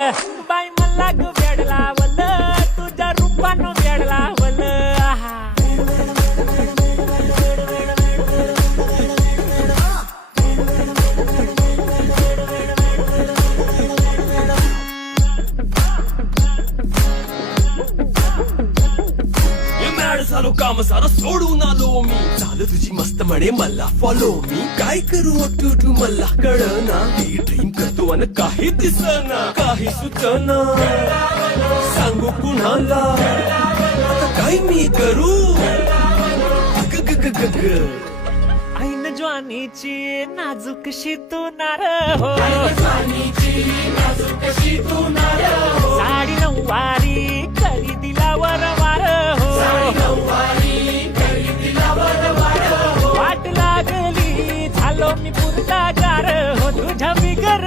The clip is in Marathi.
बाई मला ग वेड लावल तुझ्या रूपानं वेड लावल झालो काम सारा सोडून आलो मी झालं तुझी मस्त म्हणे मला फॉलो मी काय करू अटू मला कळना ही ड्रीम करतो आणि काही दिसना काही सुचना सांगू कुणाला आता काय मी करू ऐन ज्वानीची नाजूकशी तू नार हो साडी नऊवारी करी दिलावर वार हो वाट लागली झालो मी पुरता गार हो तुझ्या बिगर